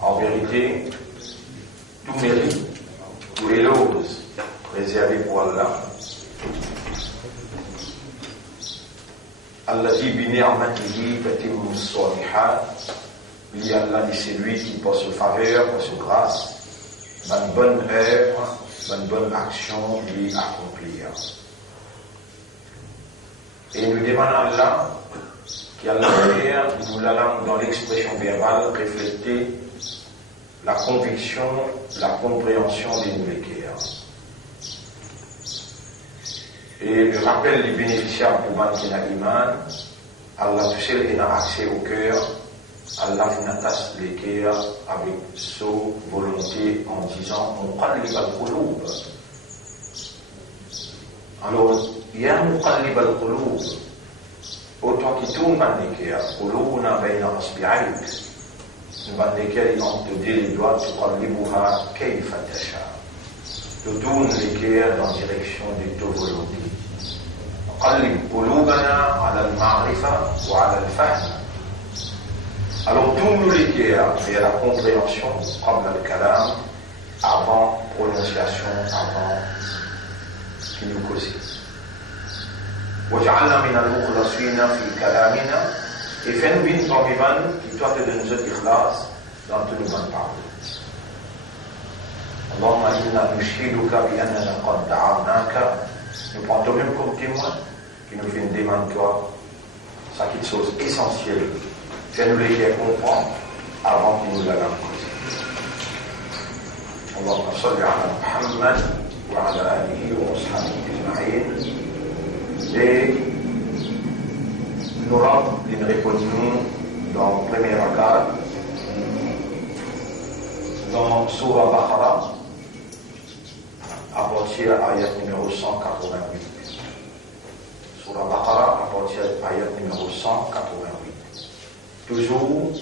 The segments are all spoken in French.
En vérité, tout mérite, tout éloge réservé pour Allah. Allati bi ni'matihi tatimmu s-salihat. Lui, Allah, c'est lui qui, par sa faveur, par sa grâce, une bonne œuvre, une bonne action, lui accomplir. Et nous demandons à Allah, qui a l'envers, nous l'allons dans l'expression verbale, refléter la conviction, la compréhension des nouvelles guerres. Et le rappel des bénéficiaires pour man qui n'a iman, Allah tout seul il a accès au cœur, Allah finatas les cœurs avec sa volonté en disant Muqallib al-Qulub. Alors, ya Muqallib al-Qulub, autant qu'il tourne dans les cœurs, Qulubuna bayna asbi'ayk, dans les cœurs ils ont te dit les doigts, Tuqallibuha kayfa tasha. Tu tournes les cœurs dans la direction de ta volonté. قلب قلوبنا على المعرفة وعلى الفهم. Alors tourne les cœurs vers la compréhension قبل الكلام, avant prononciation, avant qui nous cause. وجعلنا من المخلصين في كلامنا, et fais-nous bien parmi qui doit te donner notre ikhlas dans tout le monde parle. اللهم إنا نشهدك بأننا قد دعوناك. Nous prenons même comme témoin qui nous fait une demande toi, ça qui est une chose essentielle. Fais-nous les faire comprendre avant qu'il nous la cause. Allahumma salli ala Muhammad wa ala alihi wa ashabihi ajma'in. Et nous rentrons une réponse dans le premier rakat, dans Surah Baqarah, à partir de l'ayat numéro 188. Surah Baqarah, à partir de l'ayat numéro 188. Toujours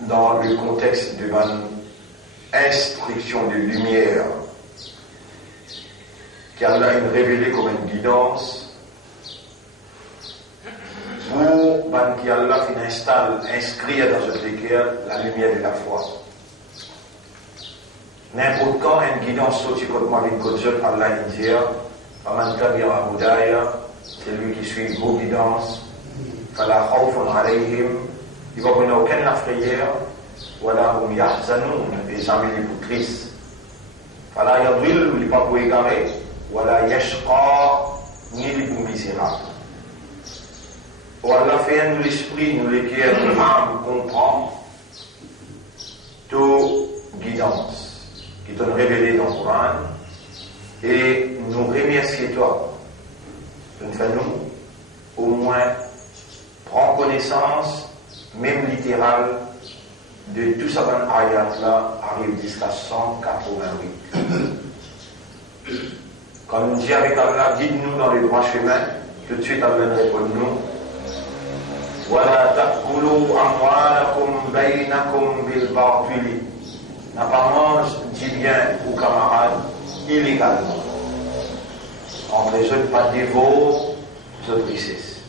dans le contexte de l'instruction de lumière qu'Allah a révélé comme une guidance pour qu'Allah installe, inscrire dans ce cœur la lumière de la foi. N'importe quand une guidance sortie contre moi d'une côte jeune, Allah dit Faman tabi'a hudaya, c'est lui qui suit vos guidances, fala khawfun alayhim, il va prendre aucune frayeur, wala hum yahzanoun, et jamais les plus tristes. Fala yadhil, il n'est pas pour égarer, wala yashqa, ni les plus misérables. Ou Allah fait nous l'esprit, nous les cœurs, nous l'âme, comprendre toute guidance qui t'ont révélé dans le Coran, et nous remercier toi. Nous faisons au moins prendre connaissance, même littérale, de tout ça dans l'ayat là, arrive jusqu'à 188. Quand nous dit avec Allah, guide-nous dans les droits chemins, tout de suite Allah répond-nous وَلَا تَأْكُلُوا أَمْوَالَكُمْ بَيْنَكُمْ بِالْبَاطِلِ. N'a pas mange du bien aux camarades illégalement. On ne raisonne pas dévot de richesse.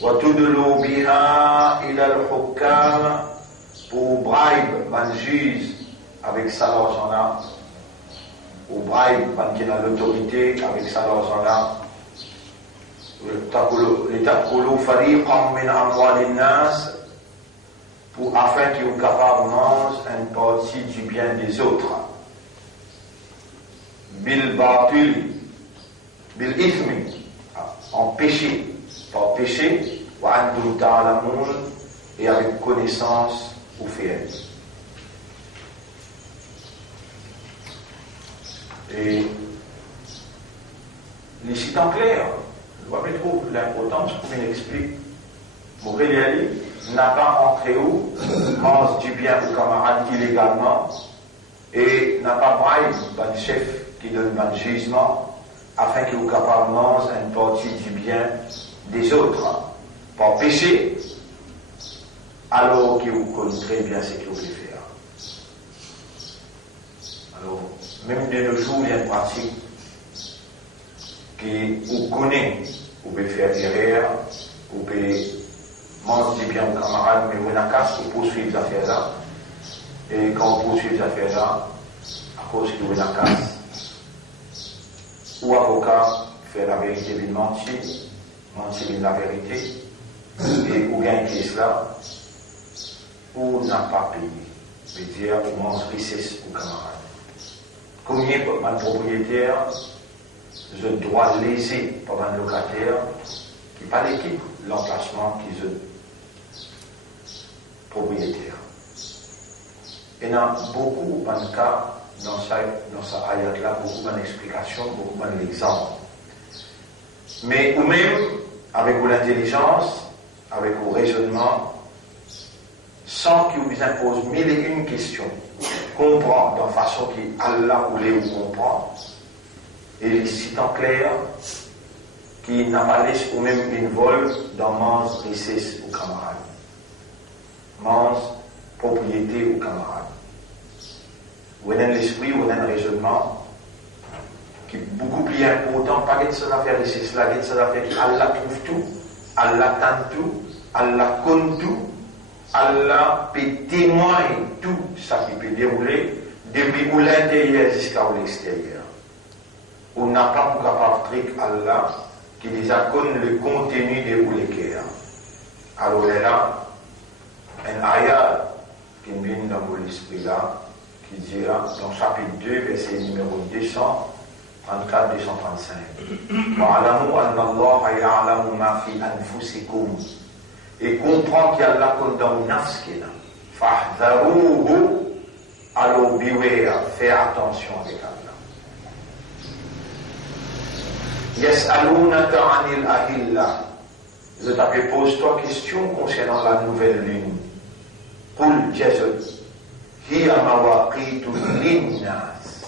وَتُدْلُوا بِهَا إِلَى الْحُكَّامِ, pour bribe, man juge avec ça l'argent-là, ou bribe, man qui a l'autorité avec ça l'argent-là. لِتَأْكُلُوا فَرِيقًا مِنْ أَمْوَالِ النَّاسِ, afin qu'ils soient capables de manger une partie du bien des autres. Bil batil, bil ithmi, en péché, par péché, wa antum ta'lamun, et avec connaissance ou fait. Et les cites en clair, je vois plus trop l'importance pour qu'il explique. Mouré n'a pas entré où, mange du bien aux camarades illégalement, et n'a pas braille le chef qui donne un jugement, afin qu'il soit capable de manger une partie du bien des autres, par péché, alors qu'il connaît très bien ce qu'il veut faire. Alors, même de nos jours, il y a une pratique qui vous connaît, vous pouvez faire derrière, vous pouvez mange du bien aux camarades, mais on a casse pour poursuivre les affaires-là. Et quand on poursuit les affaires-là, à cause de on a casse, ou avocat fait la vérité, il mentir la vérité, et ou gagne cela, ou n'a pas payé. veut dire on mange richesse aux camarades. Combien de propriétaires je dois laisser par un locataire qui pas l'équipe, l'emplacement qu'ils ont propriétaire. Et il y a beaucoup de cas dans sa ayat-là, beaucoup d'explications, beaucoup d'exemples. Mais ou même, avec l'intelligence, avec le raisonnement, sans qu'il vous impose mille et une questions, comprendre de façon qu'Allah voulait vous comprendre, et les citant clair, qui n'a pas laissé ou même une vol dans mange richesse aux camarades. Mange propriété aux camarades. Vous avez l'esprit, vous avez un raisonnement qui est beaucoup plus important, pas que ça faire richesse là, que ça faire qu'Allah trouve tout, Allah tente tout, Allah compte tout, Allah peut témoigner tout ça qui peut dérouler depuis l'intérieur jusqu'à l'extérieur. On n'a pas pour capable de truc Allah qui déjà connaît le contenu de l'Ouléker. Alors là, un ayat qui vient dans mon esprit là, qui dira dans chapitre 2, verset numéro 234-235. Et comprend qu'Allah compte dans le nafs qui est là. Fahdharouhu, alors beware, fais attention avec Allah. Yas'alunaka 'anil ahilla. Je t'appelle, pose-toi question concernant la nouvelle lune. Qul jazut hiya mawaqitu linnas.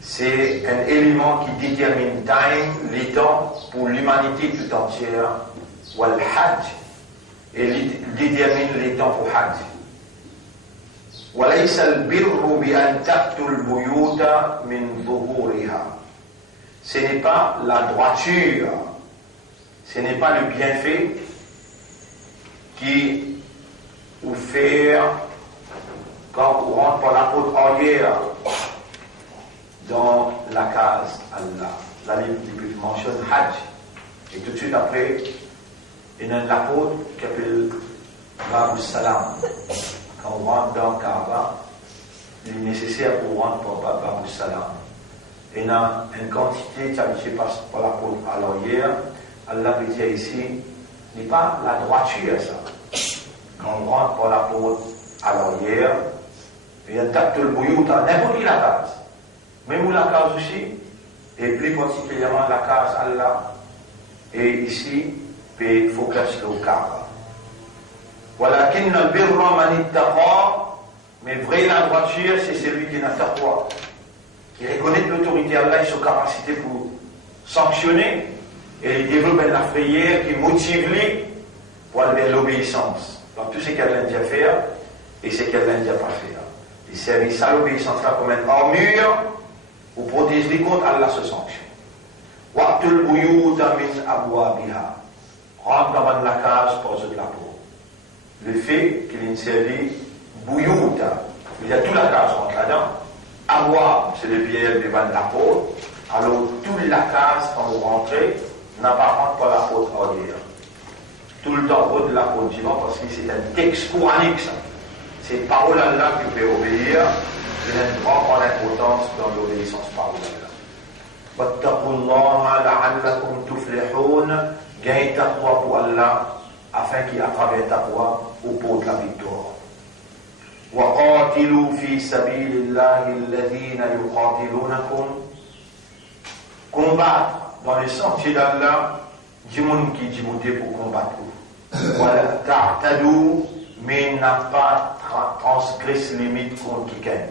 C'est un élément qui détermine time, les temps pour l'humanité tout entière, wal hajj, et détermine les temps pour hajj. Walaysa al-birru bi an ta'tu al-buyuta min dhuhuriha. Ce n'est pas la droiture, ce n'est pas le bienfait qui vous fait quand vous rentrez par la porte arrière dans la case Allah. La Bible mentionne Hajj. Et tout de suite après, il y a la porte qui s'appelle Babus Salam. Quand on rentre dans Kaaba, il est nécessaire pour rentrer par Babus Salam. Et il y a une quantité qui passe par la porte à l'arrière. Allah veut dire ici, ce n'est pas la droiture ça. Quand on rentre par la porte à l'arrière, il y a un tact de bouyouta, n'importe qui la case. Même où la case aussi, et plus particulièrement la case Allah. Et ici, il faut focus le Kaaba. Voilà, qu'il n'a birra man ittaqa, mais vrai la droiture, c'est celui qui n'a taqwa. Qui reconnaît l'autorité d'Allah et sa capacité pour sanctionner, et il développe une prière qui motive lui pour aller vers l'obéissance. Dans tout ce qu'Allah dit à faire et ce qu'Allah dit à pas faire. Il servit ça l'obéissance-là comme une armure pour protéger contre Allah se sanction. Waqtul buyuta min abwabiha. Rentre dans la case pour de la peau. Le fait qu'il ait servi buyuta, il y a toute la case rentre là-dedans. Abwab, c'est le pierre devant la peau. Alors toute la case quand vous rentrez n'a pas rentré par la porte arrière. Tout le temps de la porte du vent parce que c'est un texte coranique ça. C'est parole à Allah qui peut obéir. Il y a une grande importance dans l'obéissance parole à Allah. Wattaqullaha la'allakum tuflihun. Gagnez taqwa pour Allah afin qu'il à travers taqwa vous porte la victoire. وقاتلوا في سبيل الله الذين يقاتلونكم. Combattre dans le sentier d'Allah du monde qui dit monter pour combattre. Voilà, ta'tadou, mais n'a pas transgresse limite contre quelqu'un.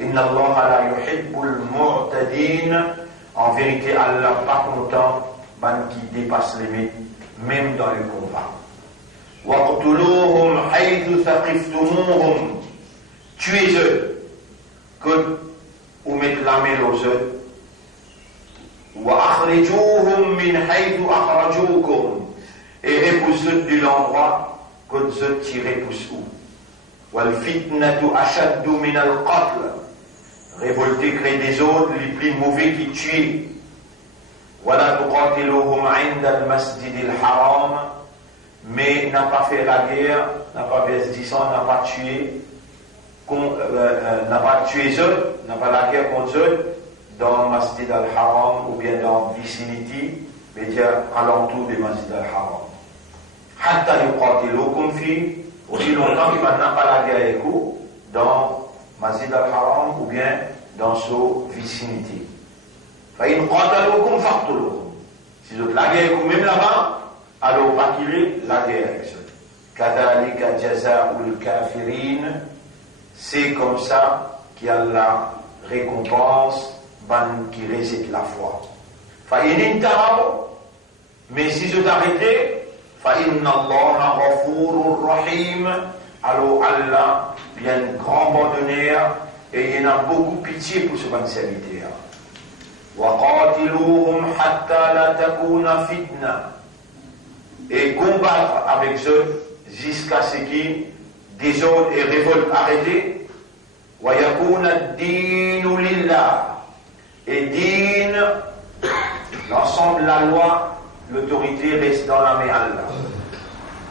Inna Allah la yuhibbul mu'tadin. En vérité, Allah pas content qui dépasse les limites, même dans le combat. وَاقْتُلُوهُمْ حَيْثُ ثَقِفْتُمُوهُمْ. Tuez-eux, que vous mettez la main aux eux. وَأَخْرِجُوهُمْ مِنْ حَيْثُ أَخْرَجُوكُمْ. et repousse de l'endroit que vous tirez pour où. Wal fitnatu ashaddu min al qatl. Révolter crée des autres, les plus mauvais qui tuent. Wala tuqatiluhum 'inda al masjid al haram. Mais n'a pas fait la guerre, n'a pas fait 10 ans, n'a pas tué, n'a pas tué eux, n'a pas la guerre contre eux dans Masjid al-Haram ou bien dans vicinity, mais dire alentour du Masjid al-Haram. Hatta yuqatilukum fi, aussi longtemps qu'il n'a pas la guerre avec vous dans Masjid al-Haram ou bien dans son vicinity. Fa in qatalukum faqtuluhum. Si vous la guerre avec vous même là-bas, alors pas qu'il est la guerre avec eux. Kadhalika jaza'ul kafirin. C'est comme ça qu'il y a la récompense ban qui réside la foi. Fa'in intahaw, mais si je t'arrêtais, fa'inna Allah ghafurur rahim, alors Allah bien grand pardonneur et il y en a beaucoup pitié pour ce bon serviteur. Wa qatiluhum hatta la takuna fitna, et combattre avec eux jusqu'à ce qu'il désordre et révolte arrêté. Wa yakuna ad-dinu lillah, et din, l'ensemble de la loi, l'autorité reste dans la main Allah.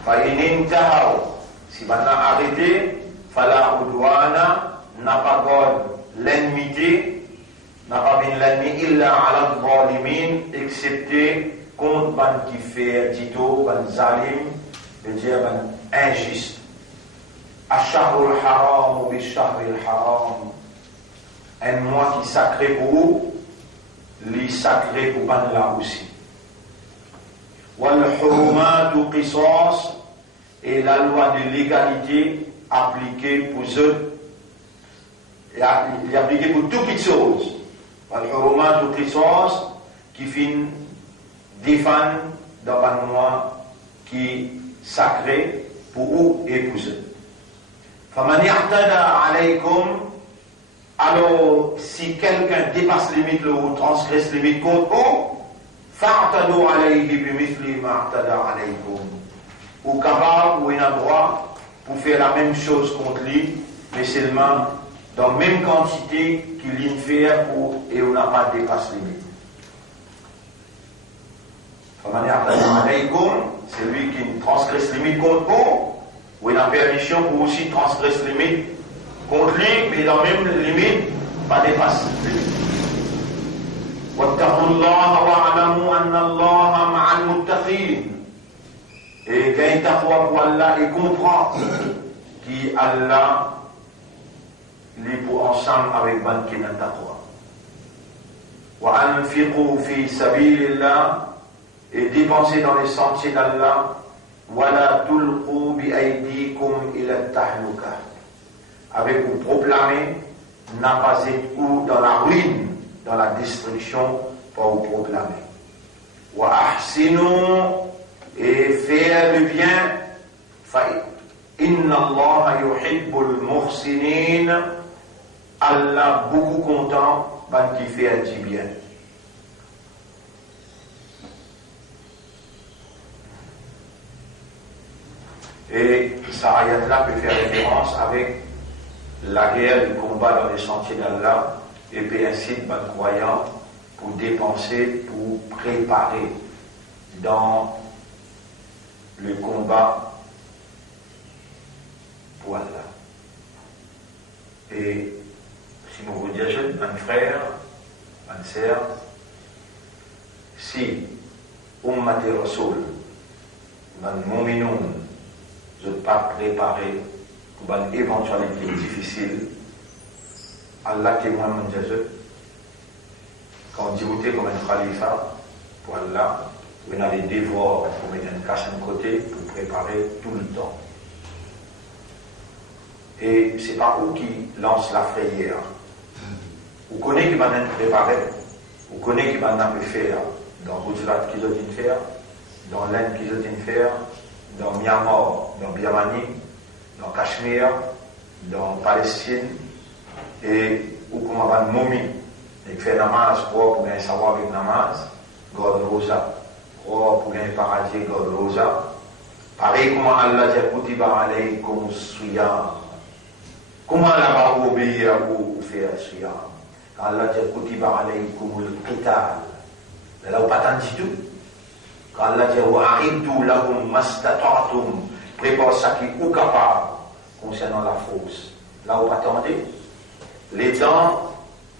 Fa in intahaw, si maintenant arrêté, fala udwana, n'a pas l'ennemi, n'a pas bien l'ennemi illa ala al-zalimin, excepté contre ban qui fait dito, ban zalim, veut dire ban injuste. Ash-shahrul haram bi shahril haram, un mois qui sacré pour vous, les sacré pour ban là aussi. Wal hurumatu qisas, et la loi de l'égalité appliquée pour eux, et appliquée pour toutes les choses. Wal hurumatu qisas, qui finit défendre dans un mois qui sacré pour vous et pour eux. Faman ya'tada alaykum, alors si quelqu'un dépasse les limites ou transgresse les limites contre vous, fa'tadu alayhi bimithli ma'tada alaykum, ou capable ou il a droit pour faire la même chose contre lui, mais seulement dans la même quantité qu'il y fait pour et on n'a pas dépassé les limites. C'est lui qui transgresse les limites contre vous, ou il a permission pour aussi transgresser les limites contre lui, mais dans la même limite, pas dépasser les limites. Et gagne taqwa pour Allah et comprend qui Allah les pour ensemble avec ban qui n'a taqwa. Wa anfiqu fi sabilillah, et dépenser dans les sentiers d'Allah. Wala tulqu bi aydikum ila tahluka, avec vous proclamer, n'a pas été où dans la ruine, dans la destruction, pour vous proclamer. Wa ahsinu, et faire le bien. Fa inna Allah yuhibbul muhsinin, Allah beaucoup content, ban qui fait du bien. Et cette ayat-là peut faire référence avec la guerre, le combat dans les sentiers d'Allah, et puis incite les croyants pour dépenser, pour préparer dans le combat pour Allah. Et si nous vous disons, mon frère, ma sœur, si Ummati Rasoul, mon mu'minun, je ne pas préparé pour une éventualité difficile, Allah témoigne mon Dieu. Quand on dit vous comme un khalifa, pour Allah, vous avez des devoirs pour mettre une cache de côté pour préparer tout le temps. Et c'est pas vous qui lance la frayère. Vous connaissez qui va être préparé, vous connaissez qui va être faire dans Gujarat qu'ils ont faire, dans l'Inde qu'ils ont faire, dans Myanmar, dans Birmanie, dans Cachemire, dans Palestine, et où comment on momie, et fait namaz pour bien savoir avec namaz, God rosa, oh, pour gagner paradis, Gorosa. Pareil, comment Allah dit, Kutiba alaykum siyam. Comment Allah va obéir ou faire siyam? Allah dit, Kutiba alaykum al-qital. Mais là, on pas tant du tout. Quand Allah dit, wa ariddu lahum mastata'tum. Prépare ça qui est capable concernant la fausse. Là, on pas attendez. Les temps,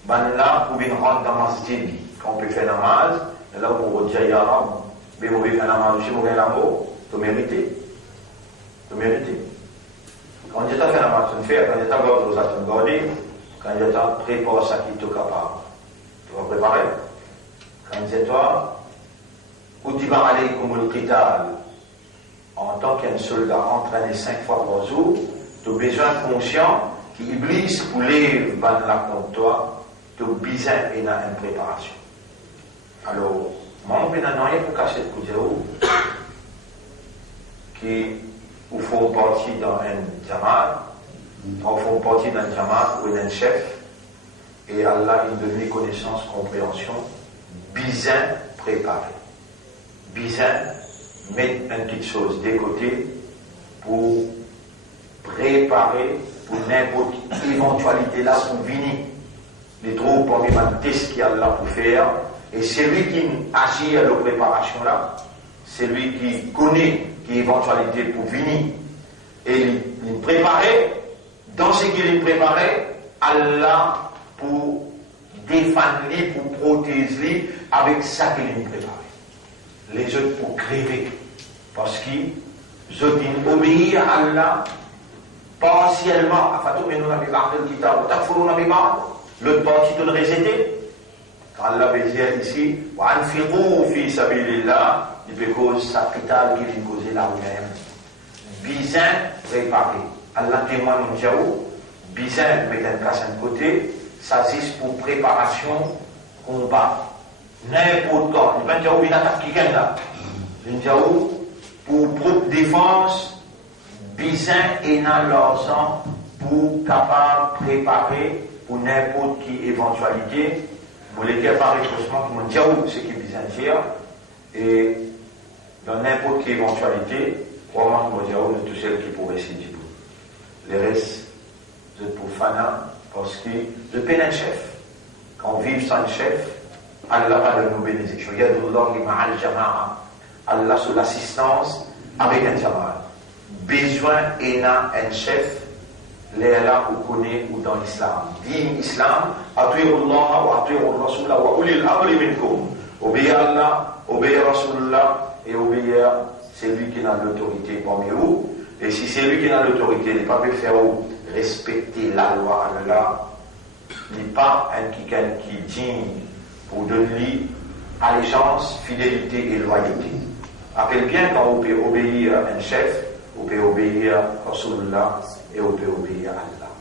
ben là, pour venir rentrer dans le masjid, quand on peut faire namaz, là, on peut dire, ya Rab, mais on peut faire namaz, je vais l'amour, tu mérites. Tu mérites. Quand tu as fait namaz, tu fais, quand tu as gardé aux actes, tu gardes, quand tu as préparé ça qui est capable, tu vas préparer. Quand c'est toi, Kutiba alaykum al-qital, en tant qu'un soldat entraîné 5 fois par jour, tu as besoin conscient qu'Iblis pour lève là contre toi, tu as besoin d'une préparation. Alors, moi, je vais pour casser le coup qui font partie dans un jamaat, font partie d'un jamaat ou d'un chef, et Allah il donne connaissance, compréhension, besoin préparé. Besoin mettre une petite chose de côté pour préparer pour n'importe quelle éventualité là pour venir. Les troupes parmi les tests qu'il y a là pour faire. Et celui qui agit à la préparation là, celui qui connaît qui éventualité pour venir. Et il préparait, dans ce qu'il préparait, Allah pour défendre, pour protéger avec ça qu'il préparait. Les autres pour crever. Parce qu'ils ont obéi à Allah partiellement. L'autre partie de réciter. Allah veut dire ici, fi sabilillah, il peut causer sa capital qui vient causer là même. Bien préparé. Allah témoigne mon Diaou, bien mettre un casse de côté, ça c'est pour préparation, combat. N'importe quoi. Il n'y a pas d'attaque qui gagne là. Il y a pour propre défense, bien et dans l'argent pour capable préparer pour n'importe qui éventualité. Vous les préparez justement pour mon Diaou, ce qui est bien dire. Et dans n'importe quelle éventualité, vraiment mon Diaou, de tout celles qui pourraient s'y dire. Les restes, c'est pour Fana, parce que le pénin chef, quand on vit sans chef, Allah va donner nos bénédictions. Allah sur l'assistance avec un jamaat. Besoin et un chef, là où connaît ou dans l'islam. Din islam, ati'u Allah wa ati'u Rasulullah wa ulil amri minkum. Obéir Allah, obéir Rasulullah et obéir celui qui a l'autorité parmi vous. Et si c'est lui qui a l'autorité, il n'est pas fait faire respecter la loi Allah, il n'est pas un qui digne pour donner allégeance, fidélité et loyauté. Rappelle bien quand on peut obéir à un chef, on peut obéir à Rasulullah et on peut obéir à Allah.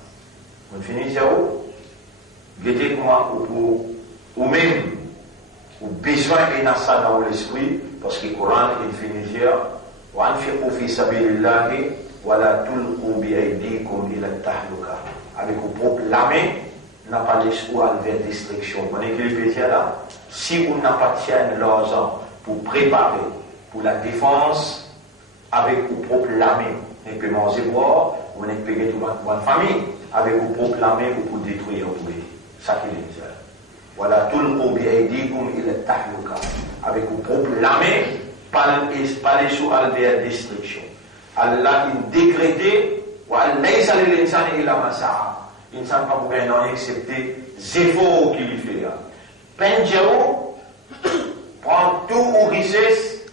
On finit zéro. Guettez comment ou même ou besoin et ça dans l'esprit parce que le Coran il finit dire وَأَنْفِقُوا فِي سَبِيلِ اللَّهِ وَلَا تُلْقُوا بِأَيْدِيكُمْ إِلَى التَّهْلُكَةِ. Avec vos propres lames, n'a pas l'espoir vers destruction. Vous voyez qu'il peut dire là, si on n'a pas tient l'argent pour préparer pour la défense avec vos propres lames, on peut manger boire, on peut payer toute votre famille avec vos propres lames pour détruire tout le ça qu'il dit. Voilà tout le monde il est tahluka avec vos propres lames, pas les sous vers destruction. Allah il décrété wa laysa lil insani illa ma sa'a. Insan pas pour rien accepter zéro qu'il fait. Penjao prend tout aux richesses,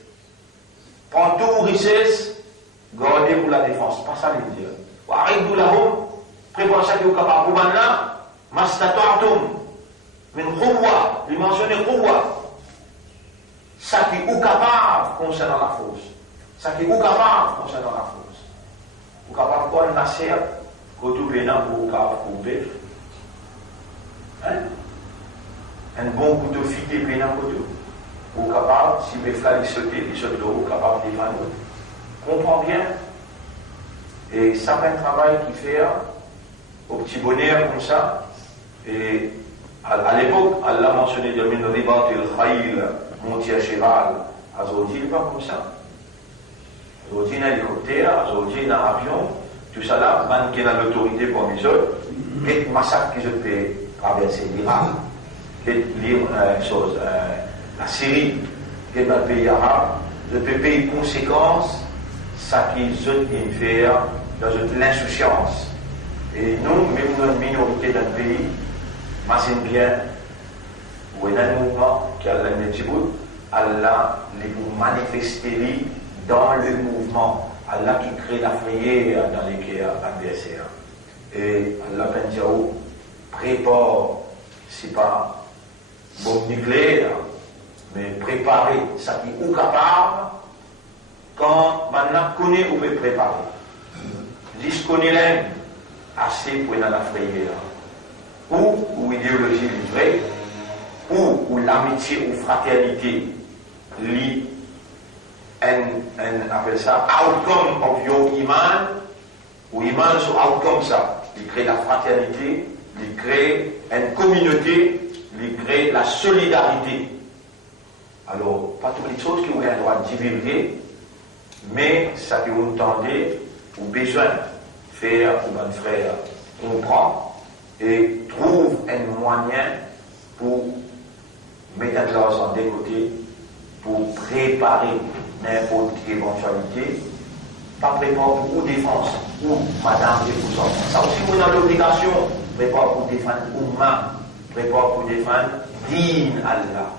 garder pour la défense. Pas ça le dire. Wa aidou lahum, prévoir ça qui est capable pour là, mastata'tum min quwwa, il mentionne quwwa. Ça qui est capable concernant la force. Ça qui est capable concernant la force. Ou capable quoi nasser Kotou pénal pour couper. Un bon couteau fité pénal kotou. Ou capable, si mes frères ils sautent l'eau, capable de défendre. Comprends bien. Et ça fait un travail qui fait au petit bonheur comme ça. Et à l'époque, Allah mentionnait de min ribat il khayl, monter à cheval, Aujourd'hui, il n'est pas comme ça. Aujourd'hui, il y a un hélicoptère, aujourd'hui, il y a un avion, tout ça là, man qui a l'autorité pour les autres, quel massacre que je peux traverser l'Irak, la Syrie, quel pays arabe, je peux payer conséquences, ça qu'ils ont fait dans l'insouciance. Et nous, même dans une minorité d'un pays, m'assine bien, où il y a un mouvement qui a l'Anetibou, Allah les vous manifester dans le mouvement. Allah qui crée la frayeur dans les guerres adversaires. Et Allah Benjaou prépare, c'est pas bombe nucléaire, mais préparer, ça qui est capable, quand maintenant connaît ou peut préparer. Dis connaît l'un, assez pour dans la frayeur. Ou idéologie livrée, ou l'amitié ou fraternité, appelle ça outcome of your iman, ou iman sur outcome ça. Il crée la fraternité, il crée une communauté, il crée la solidarité. Alors, pas toutes les choses qui ont un droit de divulguer, mais ça que vous entendez, ou besoin de faire, ou un frère comprend, et trouve un moyen pour mettre l'argent des côtés, pour préparer n'importe quelle éventualité, pas préparer pour défense, ou madame et vos enfants. Ça aussi, vous avez l'obligation, préparer pour défendre Oumma, préparer pour défendre Din Allah,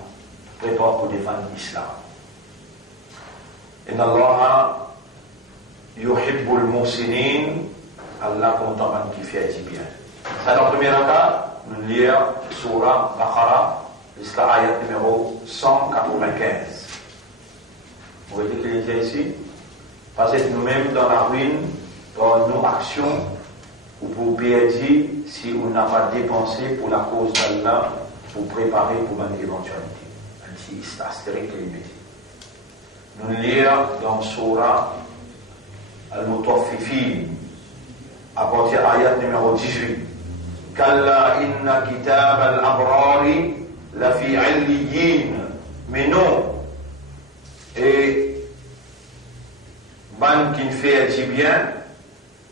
préparer pour défendre l'Islam. Inna Allah yuhibbul muhsinin, Allah content qui fait du bien. C'est dans le premier cas, nous lisons Surah Baqarah jusqu'à ayat numéro 195. Vous voyez qu'il est ici? Parce que nous-mêmes dans la ruine, dans nos actions, ou pour perdre si on n'a pas dépensé pour la cause d'Allah, pour préparer pour une éventualité. Un petit astérique limité. Nous lisons dans Surah Al-Mutaffifin, à partir de l'ayat numéro 18. Kalla inna kitab al-abrari la fi illiyin. Mais non. Et ban qui fait du bien,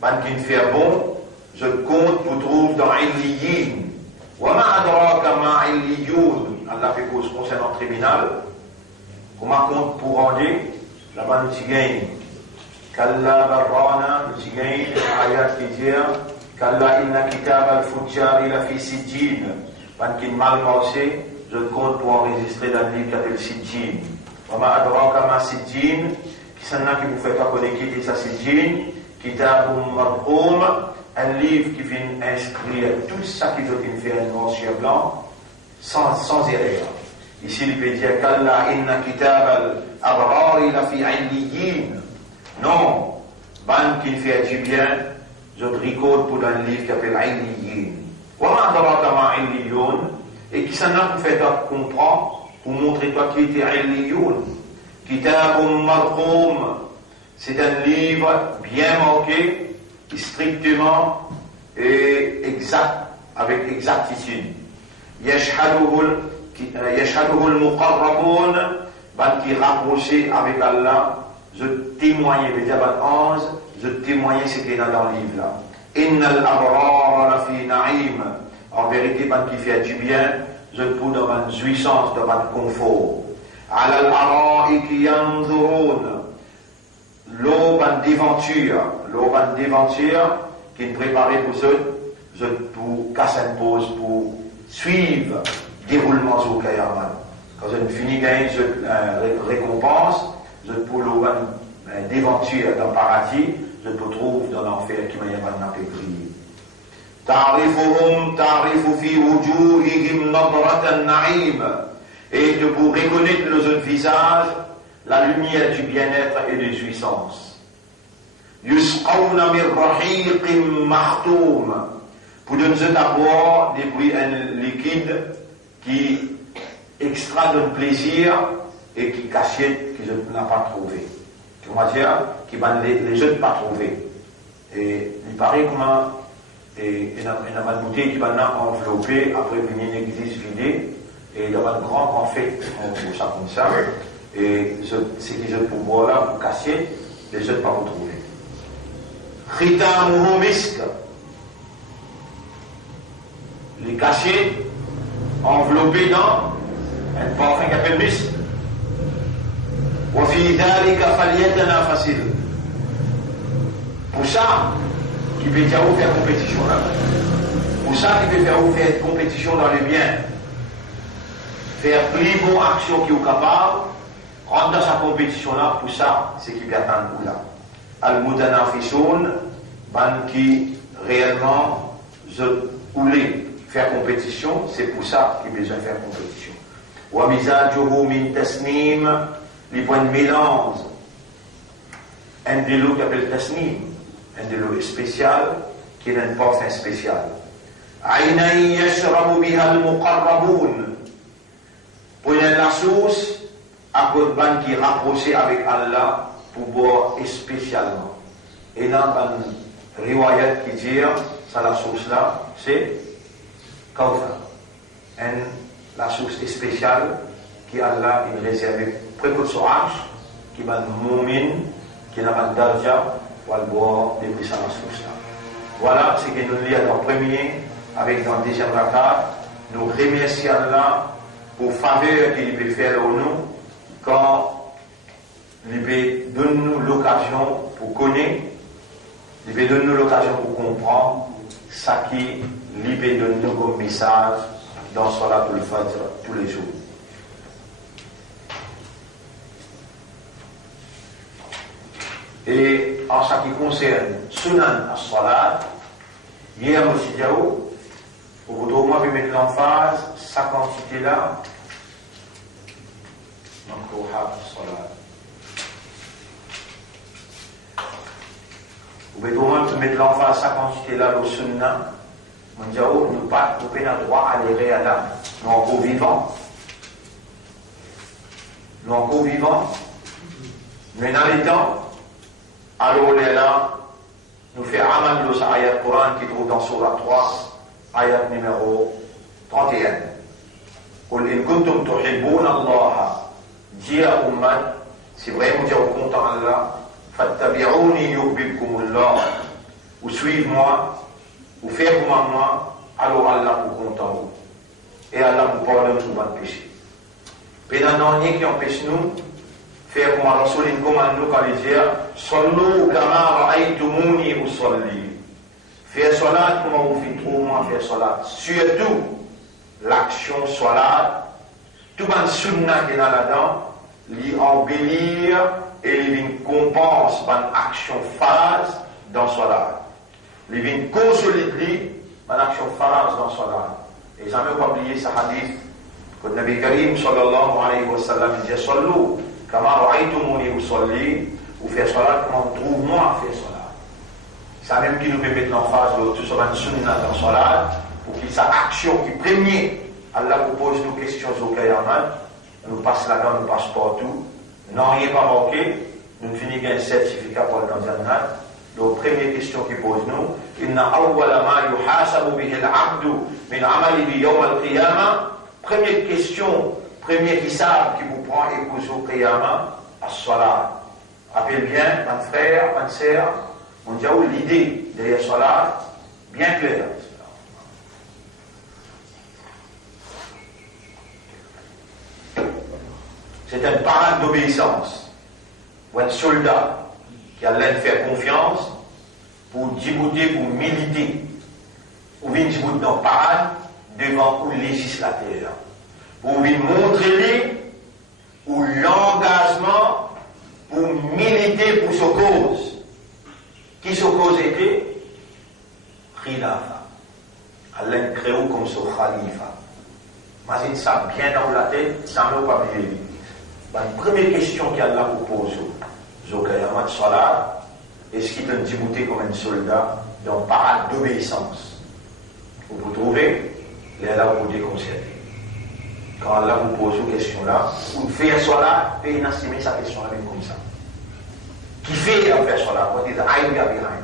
ban qui fait bon, je compte pour trouver dans illiyin. Wa ma adraka ma illiyun. Allah fait cause concernant le tribunal. Comment compte pour rendre la ban qui gagne. Kalla barrana, qui gagne, ayat qui dit Kalla inna kitab al-fujjari la fi sijjin. Ban qui mal marché, je compte pour enregistrer dans le livre qui s'appelle Sijjin. Wama adraka ma Sijjin, qui s'en a qui vous fait pas connaître qui ça Sijjin, kitabum marqoum, un livre qui vient inscrire tout ça qui doit faire un noir sur blanc, sans erreur. Ici, il peut dire Kalla inna kitab al-abrari la fi illiyin. Non, ban qui fait du bien, je bricole pour un livre qui s'appelle Illiyin. Wama adraka ma illiyun, et qui s'en a pour faire comprendre, pour montrer toi qui était Illiyun. Kitabum marqoum, c'est un livre bien marqué, strictement et exact, avec exactitude. Yashhaduhu al-muqarrabun, qui rapproché avec Allah, je témoigne, mais je témoigne ce qui est dans le livre là. Innal abrara la fi na'im. En vérité, qui fait du bien, je peux dans une jouissance, dans un confort. Ala al-ara'iki yanzurun. L'aube d'aventure, qui est préparée pour eux, je peux casser une pause pour suivre le déroulement sur Kayaman. Quand je finis gagner récompense, je peux l'aube d'aventure dans le paradis, je peux trouver dans l'enfer qui m'a fait briller. Ta'rifu fi wujuhihim nadratan na'im. Et de vous reconnaître le autres visage, la lumière du bien-être et de jouissance. Yusqawna min rahiqin makhtoum. Pour nous d'abord depuis un liquide qui extrait de plaisir et qui cachette que je n'ai pas trouvé. Comment dire? Qui les jeunes pas trouvé. Et il paraît comment et il y a une bouteille qui va enveloppée, après venir une église vidée, et il y a un grand fête, on trouve ça comme ça, Et c'est qu'ils ont le pouvoir là pour casser, les autres pas vous trouver. Khitamuhu misk. Les cachets, enveloppés dans un parfum qui appelle misk. Wa fi dhalika falyatanafasil. Pour ça, qui peut faire compétition là. Pour ça, qui peut faire compétition dans le bien. Faire plus bonne action qui est capable, rentrer dans sa compétition là, pour ça, c'est qui peut atteindre là. Al-Mudanafisoun, qui réellement voulait faire compétition, c'est pour ça qu'il a besoin de faire compétition. Wa mizajuhu min tasnim, les points de mélange, un de l'eau qui appelle tasnim, un de l'eau spécial, qui est un parfum spécial. Aynan yashrabu biha al-muqarraboun, pour la sauce, à cause de qui est rapproché avec Allah pour boire spécialement. Et dans un riwayat qui dit, ça la sauce là, c'est Kawthar. La sauce spéciale qui Allah il réserve près de son âge, qui va moumin, qui n'a pas de darja, pour le boire depuis ça la sauce là. Voilà ce que nous lisons dans le premier, avec dans le deuxième rakat. Nous remercions Allah pour faveur qu'il peut faire au nous quand il peut donner nous l'occasion pour connaître, il peut donner nous l'occasion pour comprendre ce qui il peut donner nous comme message dans Salatul Fajr tous les jours. Et en ce qui concerne Sunan as-Salat, hier aussi Diao, vous voudrez au moins mettre l'emphase, sa quantité là, donc au Hab Salat. Vous pouvez au moins mettre l'emphase, sa quantité là, au Sunnah, on dit, oh, nous pas, nous pouvons avoir droit à l'errer à l'âme. Nous encore vivants. Nous encore vivants. Mais dans les temps, alors on est là, nous faisons amal de sa ayat Coran qui trouve dans Surah 3, ayat numéro 31. Qul in kuntum tuhibbuna Allah, dis à Ummat, si vraiment vous êtes content Allah, fattabi'uni yuhbibkumullah, ou suivez-moi, ou faites comme moi, alors Allah vous content vous. Et Allah vous pardonne tous vos péchés. Mais dans le qui empêche nous, faire comme Rasoul commande nous quand il dit Sallu kama ra'aytumuni usalli. Faire salat comme vous faites trop moi faire salat. Surtout l'action salat, tout le sunnah qui est là-dedans, lui embellir et lui compense par action phase dans salat. Lui vient consolider par action phase dans salat. Et jamais pas oublier ce hadith que le Nabi Karim sallallahu alayhi wa sallam dit Sallu kama ra'aytumuni usalli, ou faire salat comme on trouve moi à faire salat. C'est même qui nous peut mettre en phase de tout ça, une sunna dans salat, pour qu'il y ait sa action qui premier. Allah vous pose nos questions au Qiyamah, nous passe là-dedans, nous passe partout, non rien pas manqué, nous finissons un certificat pour le Jannah. Donc, première question qu'il pose nous, Inna awwala ma yuhasabu bihi al-abdu min amalihi yawm al-qiyamah. Première question, premier hisab qui vous prend et pose au Qiyamah, as-salat. Rappelez bien, mon frère, ma sœur, on dit où l'idée derrière salat, bien claire. C'est un parade d'obéissance. Ou un soldat qui a l'air de faire confiance pour djibouter, pour militer. Ou bien djibouter dans parade devant le législateur. Pour lui montrer ou l'engagement pour militer pour sa cause. Qui sa cause était? Khilafa. Allah crée comme son khalifa. Imagine ça bien dans la tête, ça ne va pas bien. La première question qu'Allah vous pose, Zokayama de Salat, est-ce qu'il est djibouté comme un soldat dans parade d'obéissance? Vous trouvez, les Allah vous déconcertez. Quand Allah vous pose une question là, vous faites Salat, et n'assumez sa question là même comme ça. Qui fait en faire Salat? Vous dites, aïe, behind.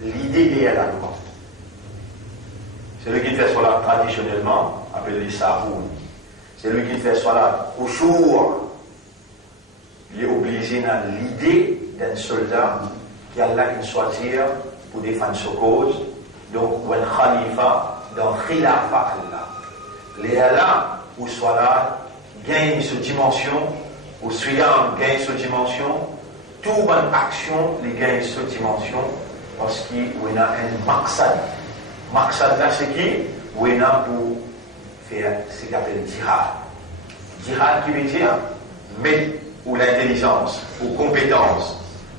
L'idée derrière la loi. Celui qui fait Salat traditionnellement, appelé les Sahoun. C'est lui qui fait Salat au jour, il est obligé dans l'idée d'un soldat qui a là qu'il choisir pour défendre sa cause. Donc, ou un khalifa dans khilafa Allah. Les Allah, ou soit là, gagne cette dimension, ou Suyam gagne cette dimension, toute bonne action, les gagne cette dimension, parce qu'il y a un maqsad. Maqsad là, c'est qui? Il y a pour faire ce qu'on appelle jihad. Jihad qui veut dire mettre ou l'intelligence, ou compétence,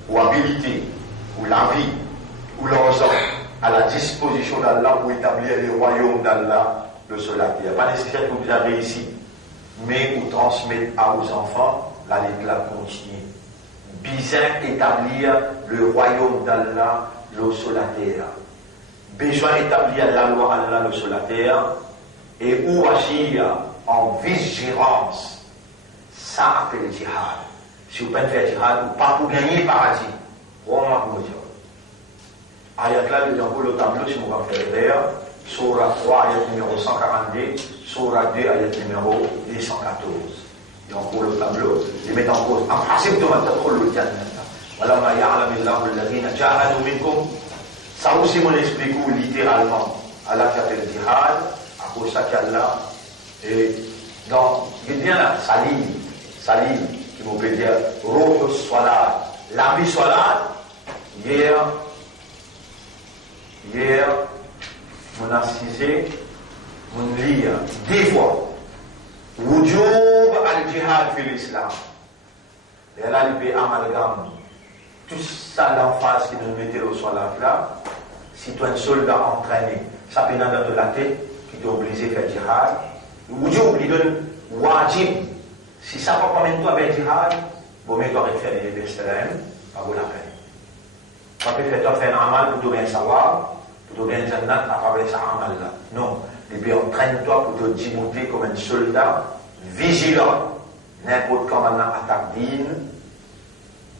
ou habilité, ou la vie, ou l'argent à la disposition d'Allah pour établir le royaume d'Allah, le sol à terre. Pas nécessaire que vous avez ici, mais pour transmettre à vos enfants la lettre continue. Bien établir le royaume d'Allah, le sol à terre. Besoin d'établir la loi Allah, le sol à terre, et où agir en vigilance. Ça appelle le jihad. Si vous pouvez faire jihad, ou pas pour gagner le paradis. Vraiment, vous me dire. Ayat là, nous avons le tableau, si vous pouvez faire d'ailleurs, Surah 3, ayat numéro 142, Surah 2, ayat numéro 214. Donc, pour le tableau, ils mettent en cause. En principe, tout le monde a voilà, ma ya'lam illahu alladhina jahadu minkum. Ça aussi, on explique littéralement. Allah qui appelle le jihad, à cause de ça qu'Allah. Et donc, il y a bien là, Salim, qui vous peut dire, Ruh Salat, la vie Salat, hier, on a cisé, on lit deux fois. Wujub al-jihad fil islam. Et là, il peut amalgame tout ça l'emphase qui nous mettait au salat là. Si tu es un soldat entraîné, ça peut dans de la tête qui t'est obligé de faire jihad. Wujub, il donne wajib. Si ça va pas même toi avec jihad, vous mettez à faire les Bestelem, ça vaut la peine. Ça peut faire un amal pour te bien savoir. Pour te bien jannat à travers ça amal là. Non. Et puis entraîne-toi pour te démonter comme un soldat vigilant. N'importe comment on attaque din.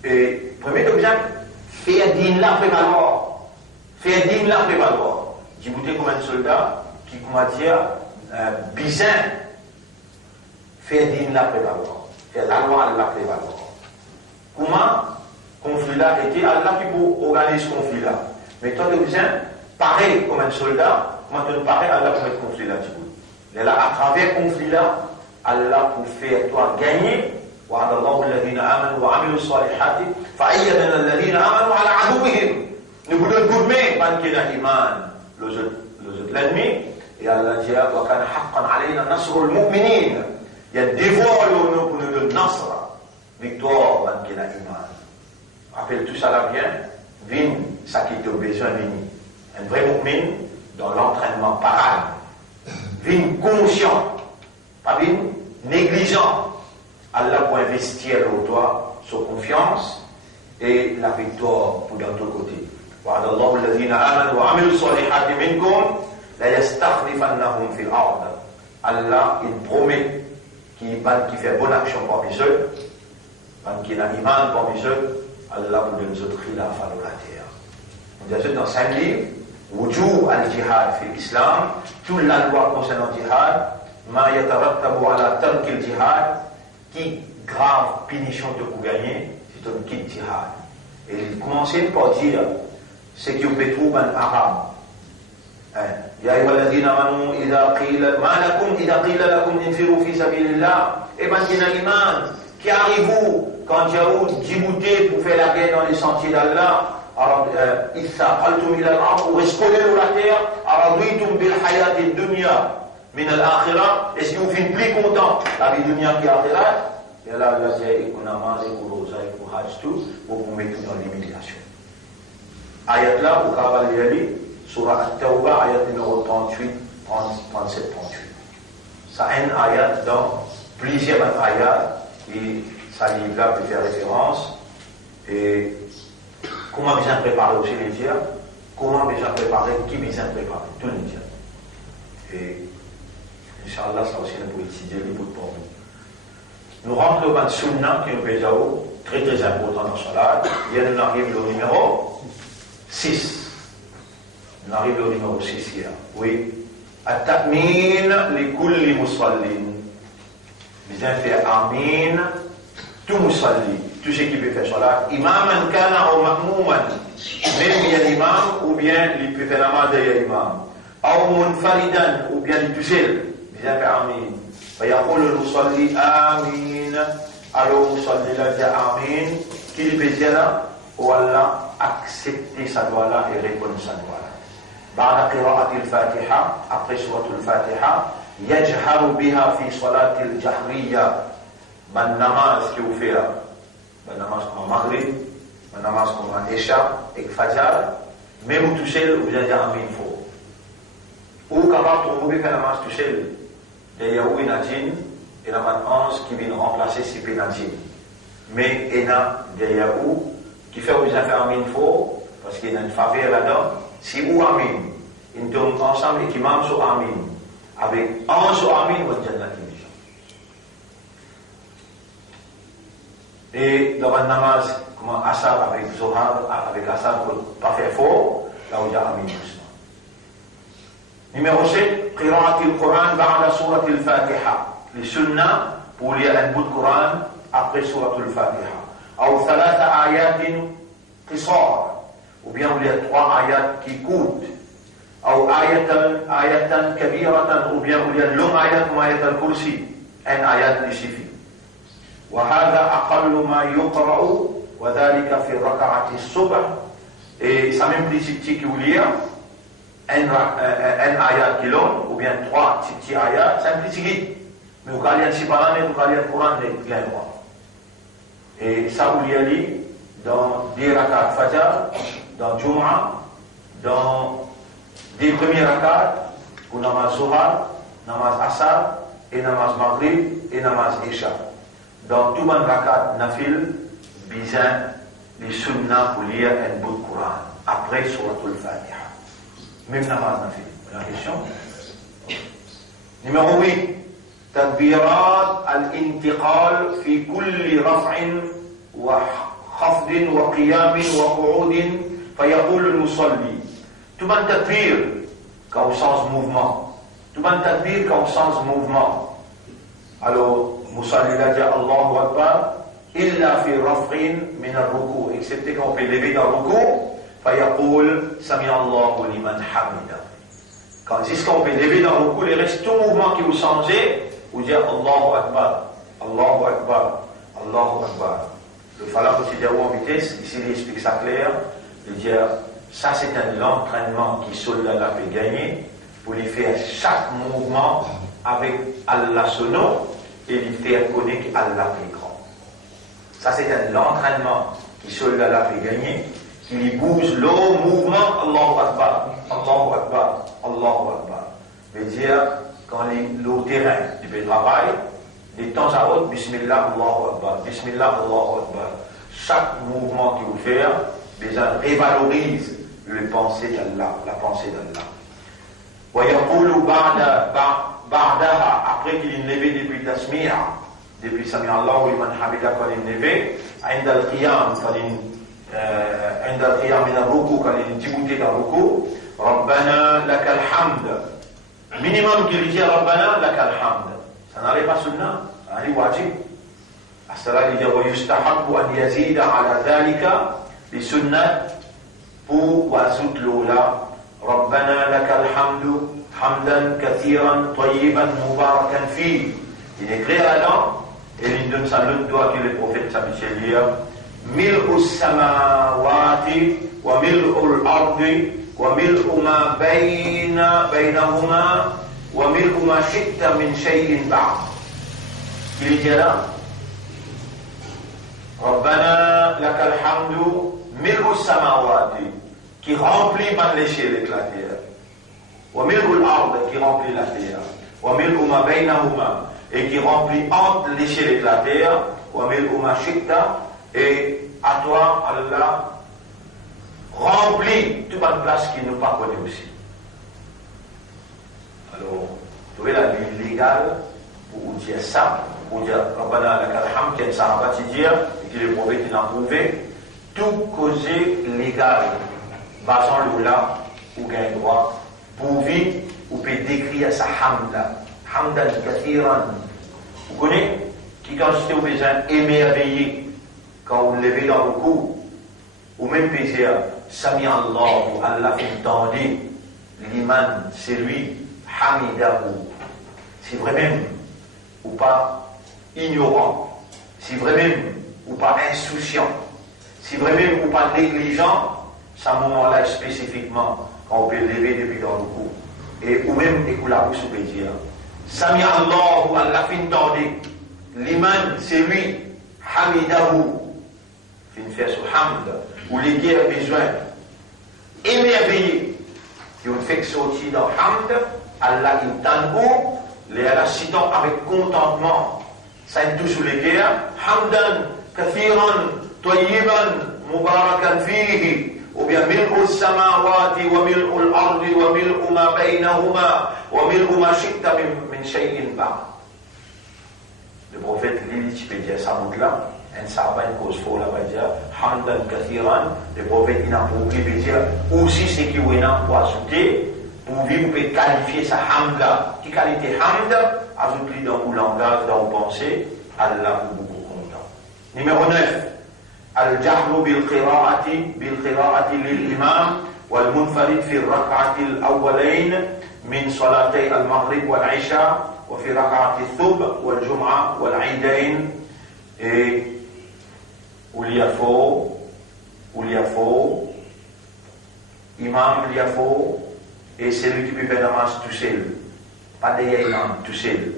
Et premier objet, faire din là prévaloir. Faire din là prévaloir. Démonter comme un soldat qui, comment dire, bizin. Faire din là prévaloir. Faire la loi là prévaloir. Comment conflit là était Allah qui peut organiser ce conflit là. Mais toi, tu viens pareil comme un soldat, comment tu pareil Allah pour mettre conflit là, tu peux. Et là, à travers le conflit là, Allah pour faire toi gagner. وعد الله الذين آمنوا وعملوا الصالحات فأيدنا الذين آمنوا على عدوهم. Nous voulons gourmer man qui a iman, l'ennemi. Et Allah dit وكان حقا علينا نصر المؤمنين. Il y a des voies pour nous le nasr, victoire man qui a iman. Rappelle tout ça là bien. Vin, ça qui te besoin vini. Un vrai mu'min dans l'entraînement parade. Vin conscient, pas vin négligent. Allah pour investir au toi sur confiance et la victoire pour d'un autre côté. وعد الله الذين آمنوا وعملوا الصالحات منكم لا يستخلفنهم في الأرض. Allah il promet qui fait bonne action parmi eux, qui n'a iman parmi eux, Allah pour donner notre khilafa dans la terre. On dit dans 5 livres, Wujub al-jihad fi l'islam, toute la loi concernant le jihad, ma yatarattabu ala tark al-jihad, qui grave punition de pour gagner, c'est un quitte jihad. Et il commençait par dire, ce qui peut trouver en arabe. يا أيها الذين آمنوا إذا قيل ما لكم إذا قيل لكم انفروا في سبيل الله. Et maintenant iman, qui arrive-vous quand Djibouti pour faire la guerre dans les sentiers d'Allah? إذ ثاقلتم إلى الأرض واسكنوا la terre أرضيتم بالحياة الدنيا من الآخرة. Est-ce que vous faites plus content la vie dunya qui est akhirat? Et là, Allah dit qu'on a mangé pour rosa et pour hajj tout, vous mettez dans l'humiliation. Ayat là, au Kabbal Surah At-Tawbah, ayat numéro 38, 37, 38. Ça a une ayat dans plusieurs ayats, et ça livre là peut faire référence. Et comment bien préparer aussi les dieux, comment bien préparer, qui bien préparer, tout le dire. Et Inch'Allah, ça aussi, nous pouvons étudier les bouts pour nous. Nous rentrons dans le sunnah qui nous fait très très important dans le salat. Il y a nous arrive au numéro 6. On arrive au numéro 6 hier. Oui. At-ta'min li kulli musallin. Bien fait amin tout musalli, tout ce qui peut faire salat, imaman kana ou ma'mouman, même il y a l'imam, ou bien il peut faire namaz derrière l'imam, ou munfaridan, ou bien il tout seul, il vient faire amin. فيقول المصلي آمين alors musalli là dit amin, qui peut dire là, ou Allah accepter sa doigt là et répondre sa doigt là. بعد قراءة الفاتحة après سورة الفاتحة يجهر بها في صلاة الجهرية من نماز qui vous fait là من نماز comme Maghrib من نماز comme Isha et Fajr même tout seul vous allez dire amin faux ou quand vous faire namaz tout seul il y a où une adjine et la man 11 qui vient remplacer ces pénadjines mais il y a derrière où qui fait vous faire amin faux parce qu'il y a une faveur là-dedans. Si ou amin, ils tombent ensemble et qui m'ont sur amin. Avec un sur amin, vous êtes là et dans un namaz, comme Assad avec Zohar, avec Assad, pour ne pas faire faux, là où il y a amin doucement. Numéro 7, قراءة القرآن بعد سورة الفاتحة. Les sunnah pour lire un bout de Coran après سورة الفاتحة. أو 3 آيات قصار. Ou bien il y a 3 ayats qui coûtent, ou ayatan kabiratan, ou bien il y a long ayat comme ayat al-kursi, un ayat qui suffit. وهذا أقل ما يقرأ وذلك في ركعة الصبح. Et ça même petit qui vous lire un ayat qui long, ou bien 3 petits ayats, c'est un petit guide. Mais vous allez si par année, vous allez le Coran de plein droit. Et ça vous lire dans 10 rakats Fajr, dans Jum'a, dans des premiers rakats, pour namaz Zohar, namaz Asar, et namaz Maghrib, et namaz Isha. Dans tout le rakat Nafil, bizarre, les sunnah pour lire un bout de Coran, après Suratul Fatiha. Même namaz Nafil. La question? Numéro 8. تكبيرات الانتقال في كل رفع وخفض وقيام وقعود فيقول المصلي tout le takbir quand on sens mouvement tout le takbir quand on sens mouvement alors musalli la dit Allahu Akbar illa fi raf'in min al-ruku excepté quand on peut lever dans le ruku فيقول سمع الله لمن حمده quand jusqu'on peut lever dans le ruku les restes tout mouvement qui vous changez vous dire Allahu Akbar Allahu Akbar Allahu Akbar. Le falloir aussi dire en vitesse, ici il explique ça clair, il dit ça c'est un entraînement qui soldat peut gagner pour lui faire chaque mouvement avec Allah sono et lui faire connaître Allah plus grand. Ça c'est un entraînement qui soldat peut gagner, qui lui bouge le mouvement Allahu Akbar, Allahu Akbar, Allahu Akbar. Veut dire quand le terrain du travail, de temps à autre, Bismillah, Allahu Akbar, Bismillah, Allahu Akbar. Chaque mouvement que vous faites, déjà révalorise le pensée d'Allah, la pensée d'Allah. ويقول بعدها après qu'il est levé depuis Tasmi'a, depuis Sami Allahu liman hamida quand il est levé, عند القيام عند القيام من الركوع quand il est débouté dans le ركوع, ربنا لك الحمد. Minimum qu'il dit ربنا لك الحمد. Ça n'arrive pas sunna, c'est wajib. As-salat il dit ويستحب أن يزيد على ذلك بسنة pour وزود الأولى ربنا لك الحمد حمدا كثيرا طيبا مباركا فيه. Il écrit là-dedans et il donne ça l'autre doigt que le prophète s'habituait lire ملء السماوات وملء الأرض وملء ما بينهما وملء ما شئت من شيء بعد. Il dit là ربنا لك الحمد ملء السماوات qui remplit par les cieux et la terre وملء الأرض qui remplit la terre وملء ما بينهما et qui remplit entre les cieux et la terre وملء ما شئت et à toi Allah remplit toute une place qui ne pas connaît aussi. Alors vous voyez la vie légale pour dire ça, pour dire Rabbana lakal hamd, qu'il y a un sahabat qui dit et que le prophète il a prouvé tout causé légal basant le là ou gain droit pourvu ou peut décrire sa hamda hamdan kathiran. Vous connaissez qui consiste au besoin émerveillé quand vous levez dans le cou, ou même plaisir, Sami Allahu, Allah entendez, l'iman, c'est lui, Hamidahu, c'est vrai même, ou pas ignorant, c'est vrai même, ou pas insouciant, c'est vrai même, ou pas négligent, c'est un moment-là spécifiquement, quand on peut lever depuis dans le cou, et ou même, écoute la bouche, on peut dire, Sami Allahu, Allah entendez, l'iman, c'est lui, Hamidahu, une fête sur Hamd, où les guerres besoin émerveillés, qui ont fait sortir dans Hamd, Allah intango, les citant avec contentement, ça est tout sous les guerres, Hamdan, kathiran, tayyiban, mubarakan fihi, ou bien mil'u samawati, wa mil'u al-ardi, wa mil'u ma baynahuma, wa mil'u ma shi'ta min shay'in ba'. Le prophète Lili, tu peux dire ça monte là, un sabbat, une cause faux là, va dire, Hamdan kathiran, le prophète il n'a pas oublié de dire, aussi ce qui est là pour ajouter, pour vivre, vous pouvez qualifier ça Hamd là. Qui qualité Hamd, ajoute-le dans vos langages, dans vos pensées, Allah vous beaucoup content. Numéro 9, Al-Jahru bil-Qira'ati lil-Imam, wal-Munfarid fi al-Rak'ati al-Awwalayn, min salatay al-Maghrib wal-Isha, وفي ركعة الثوب والجمعة والعيدين واليافو imam l'yafo et celui qui peut faire namaz tout seul, pas derrière imam, tout seul.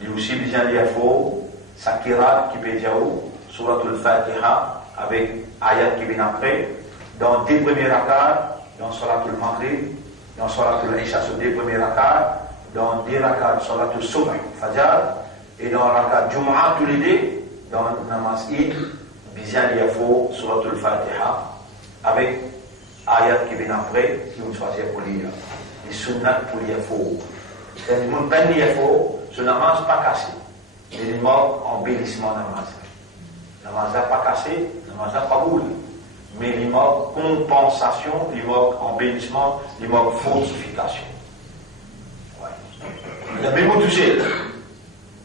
Il y a aussi besoin l'yafo, sakirat qui peut dire surat al-Fatiha avec ayat qui vient après, dans deux premiers rakats, dans surat al-Maghrib, dans surat al-Isha sur deux premiers rakats, dans des rakats salat al-Subh, Fajr, et dans rakat Jum'ah, tous les deux, dans namaz Eid, bizan yafo, surat al-Fatiha, avec ayat qui vient après, qui vont choisir pour lire. Les sunnat pour yafo. C'est le monde ben yafo, ce namaz pas cassé. Il est mort embellissement namaz. Namaz n'a pas cassé, namaz n'a pas boule. Mais il est mort compensation, il est mort embellissement, il est mort fortification. Il a même touché.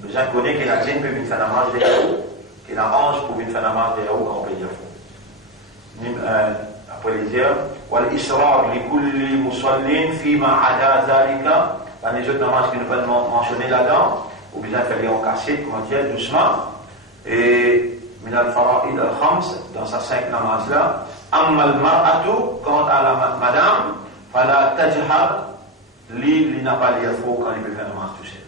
Les gens connaissent qu'il y a un peut venir faire un marche de Yahoo, qu'il y a un ange pour venir faire un marche de Yahoo quand on peut dire. Après les dire, Wal-Israr li kulli musallin fima ada zalika, dans les autres namages qui nous peuvent mentionner là-dedans, ou bien faire les en cassette, comment dire, doucement, et min al-fara'id al-khams, dans sa 5 namages là, amma al-mar'atu, quant à la madame, fala tajhar, il n'a pas l'yafo quand il peut faire namaz tout seul.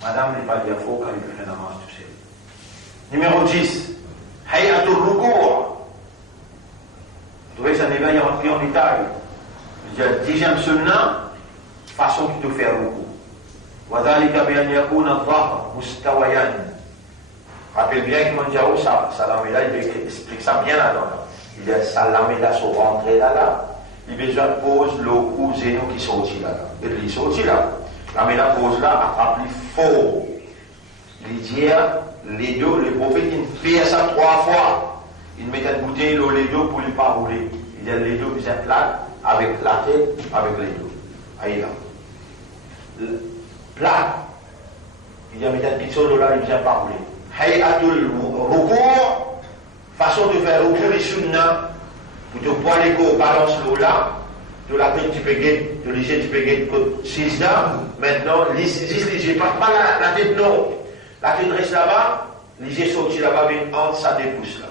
Madame n'est pas l'yafo quand il peut faire namaz tout seul. Numéro 10. Hayatul ruku'. Vous trouvez ça déjà, il y a rentré en détail. Il y a 10e sunnah, façon qu'il te fait ruku'. Wadhalika bi'an yakuna dhahr mustawayan. Rappelle bien que Manjao, ça l'amène il explique ça bien là-dedans. Il dit, ça l'amène là, sur rentrer là. Il besoin de pose le cou zéno qui sortit là. Et il sortit là. La mais la pose là, attrape les faux. Il dit, les deux, le prophète, il fait ça 3 fois. Il met une bouteille dans les deux pour ne pas rouler. Il dit, les deux, ils sont plats, avec la tête, avec les deux. Aïe là. Plat. Il dit, met une petite chose là, il ne vient pas rouler. Hayatul ruku', façon de faire ruku' les sunnah. Pour te boire les go, balance l'eau là, de la tête tu peux gagner, de léger tu peux gagner 6 là, maintenant, léger, pas la tête non. La tête reste là-bas, léger sorti là-bas, mais entre ça des pouces là.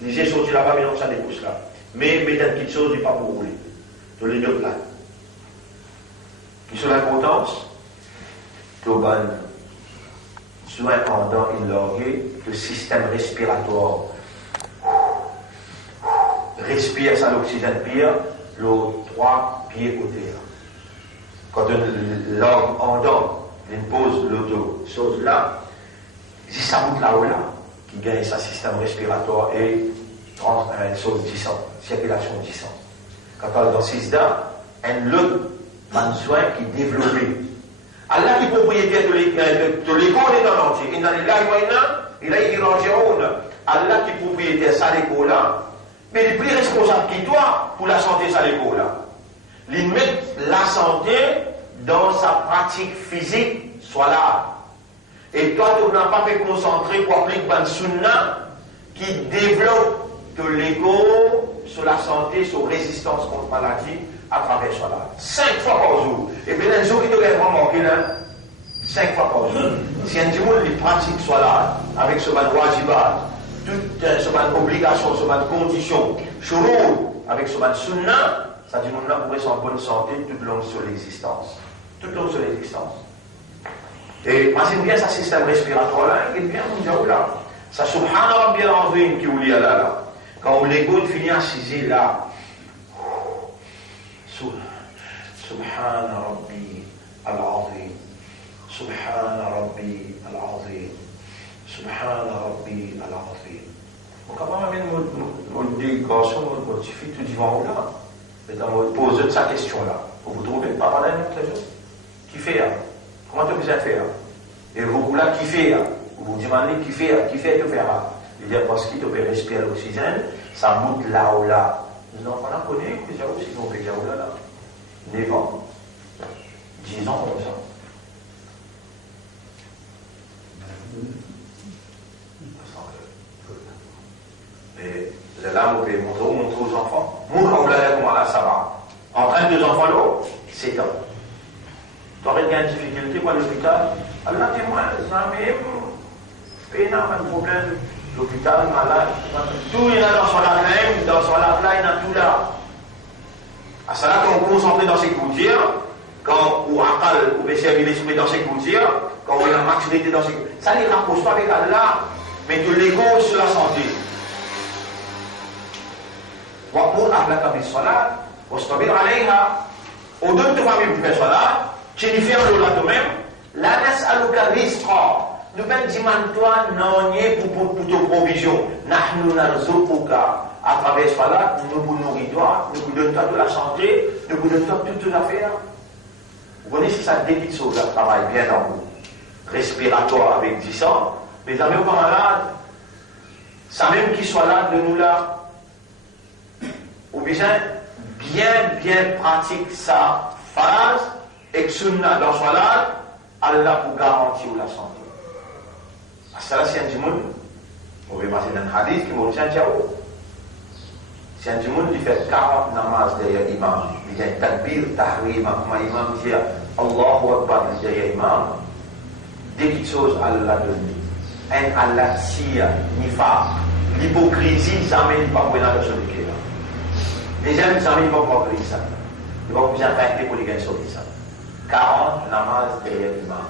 Léger sorti là-bas, mais entre ça des pouces là. Mais mettez une petite chose, il n'est pas pour rouler. De les deux plats. Qui sont l'importance, global, soin pendant une langue, le système respiratoire. Respire, ça l'oxygène pire, le 3 pieds côté. Quand une langue en dents, il pose l'autre chose là, si ça monte là-haut là, qui gagne sa système respiratoire et une chose du sang, circulation du sang. Quand on est dans 6 dents, un autre soin qui est développé. Allah qui est propriétaire de l'école est dans l'entier. Inna lillahi wa inna ilayhi raji'un. Allah qui est propriétaire de ça l'école là. Mais il est plus responsable que toi pour la santé de l'école là. Il met la santé dans sa pratique physique, soit là. Et toi, tu n'as pas fait concentrer pour appliquer une sunna qui développe de l'ego sur la santé, sur résistance contre la maladie à travers cela. 5 fois par jour. Et bien, les jours qui te vraiment manqué là, 5 fois par jour. Si un monde qui pratique cela avec ce man wajibat, toute ce man obligation, ce man condition, shurur, avec ce man sunna, ça dit que nous pourrait être en bonne santé tout le long sur l'existence. Tout le long sur l'existence. Et moi j'aime bien ce système respiratoire là, il est bien mon là. Ça subhana rabbiyal azim qui vous lit là. Quand l'ego finit à ciser là. Subhana rabbi al-azim. Subhana rabbi al-azim. Subhana rabbi al-azim. Donc avant même on dit garçon, on suffit tout devant là. Mais dans votre pose de sa question là. Vous trouvez pas mal d'autre chose. Qui fait là? Comment tu peux faire? Et vous là, qui fait? Vous vous demandez qui fait tu feras. Il dit parce qu'il te peut respirer l'oxygène, ça monte là ou là. Les enfants là connaissent déjà aussi, ils vont faire là. 9 ans, 10 ans, 11 ans. Et là, vous pouvez montrer aux enfants. Moi, quand vous l'avez comment là, ça va. Entraîne 2 enfants là, 7 ans. Tu aurais une difficulté pour l'hôpital. Allah témoin, jamais, il y a un problème. L'hôpital, malade, tout il y a dans son lave il y a tout là. À cela, quand on concentre dans ses gouttières, quand on akal, on essaie de l'esprit dans ses gouttières, quand on a la maturité dans ses gouttières, ça ne les rapproche pas avec Allah, mais de l'ego sur la santé. Waqul ahlaka bis-salat, wastabir 'alayha. Au-delà de famille faire salat, tu n'y fais un lot toi-même, la nas'aluka rizqa. Nous ben dis-moi non pour toute provision. Nahnu narzuquka. À travers cela, nous vous nourrissons toi, nous vous donnons de la santé, nous vous donnons toutes les affaires. Vous connaissez ça des petites choses à travail bien en vous. Respiratoire avec 10 ans, mais amis ou pas malades, ça même qui soit là de nous là. Ou bien pratique sa phase et que sunna dans soit là, Allah pour garantir la santé. Cela c'est un djimoun. On va passer dans un hadith qui m'a dit c'est un djimoun qui fait 40 namaz derrière l'imam. Il y a un takbir, tahrim, comme l'imam dit Allahu Akbar derrière l'imam. Dès qu'il chose Allah donne. Un Allah tire, nifa, l'hypocrisie, jamais il ne va pas dans le solitude. Les gens jamais ils vont pas créer ça. Ils vont vous arrêter pour les gagner sur ça. 40 namaz derrière l'imam.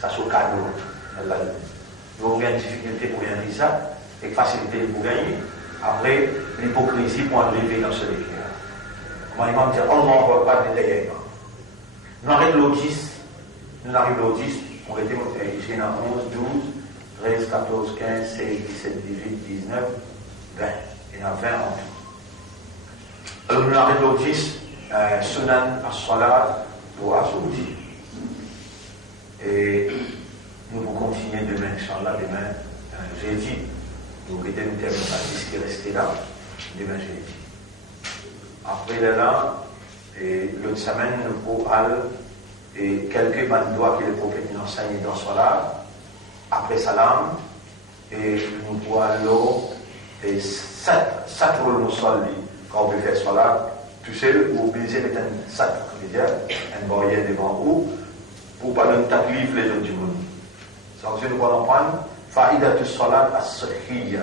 Ça c'est cadeau. Allah donne. Vous avez une difficulté pour gagner ça, et facilité pour gagner. Après, l'hypocrisie pour enlever dans ce équilibre. Comment l'imam dit Allah ne va pas derrière l'imam. Nous arrivons au 10, on était ici dans 11, 12, 13, 14, 15, 16, 17, 18, 19, 20. Il y en a 20 en tout. Alors nous arrivons au 10, Sunan as-Salat pour Azoudi. Et nous allons continuer demain, Inch'Allah, demain, jeudi. Nous allons terminer la 10 qui est resté là, demain jeudi. Après là, et l'autre semaine, nous allons et quelques bandois que le prophète nous enseigne dans Salat, après Salam, et nous allons et 7 rôles musalli, quand on peut faire Salat, tout seul, ou obligé de mettre un 7 un barrière devant vous, pour pas nous taklif les autres du monde. Ça aussi nous allons prendre Fa'idat Salat as-Sahiyya.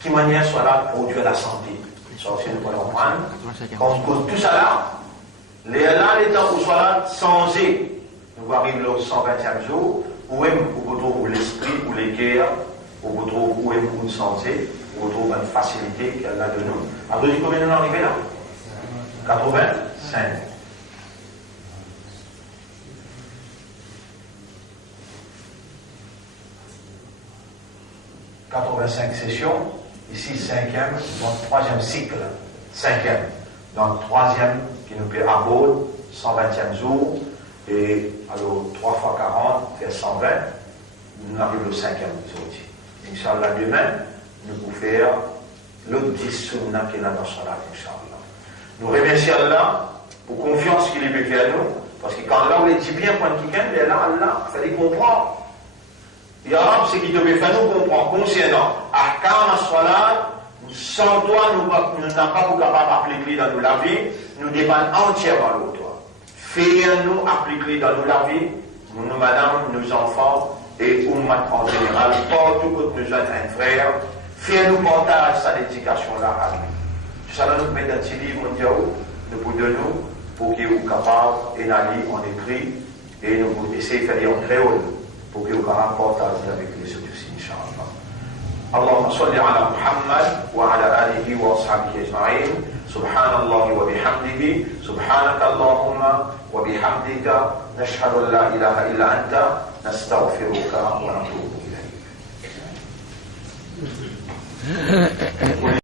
Qui manière Salat produit la santé. Ça aussi nous allons prendre. Quand on cause tout ça là, les temps où Salat changé, nous arrivons au 120e jour, où même vous trouvez l'esprit, ou les guerres, où vous trouvez où même une santé, où vous trouvez une facilité qu'elle a de nous. Après, combien nous arrivons là 85. 85 sessions, ici 5e, donc 3e cycle, 5e, donc 3e qui nous fait à Baud, 120e jour, et alors 3 fois 40 fait 120, nous arrivons au 5e jour. Inch'Allah, demain, nous pouvons faire l'autre 10 sunnah qui est là dans Salat, Inch'Allah. Nous remercions Allah pour confiance qu'il est fait à nous, parce que quand Allah, on les dit bien, quand il gagne, là, Allah, il fallait comprendre. Ya Rab, ce qui devait faire nous comprendre concernant Ahkam as-Salat, sans toi, nous n'avons pas pour capable d'appliquer dans la vie, nous dépendons entièrement de toi. Fais-nous appliquer dans la vie, nous, madame, nos enfants et Ummat en général, partout où nous sommes un frère, fais-nous partager cette éducation-là à nous. Ça va nous mettre dans ce livre mondial, nous pour de nous, pour qu'ils soient capables, et d'aller en écrit, et nous pour essayer de faire en créole, pour qu'ils soient capables de partager avec les autres aussi, Inch'Allah. اللهم صل على محمد وعلى آله وأصحابه أجمعين سبحان الله وبحمده سبحانك اللهم وبحمدك نشهد أن لا إله إلا أنت نستغفرك ونتوب إليك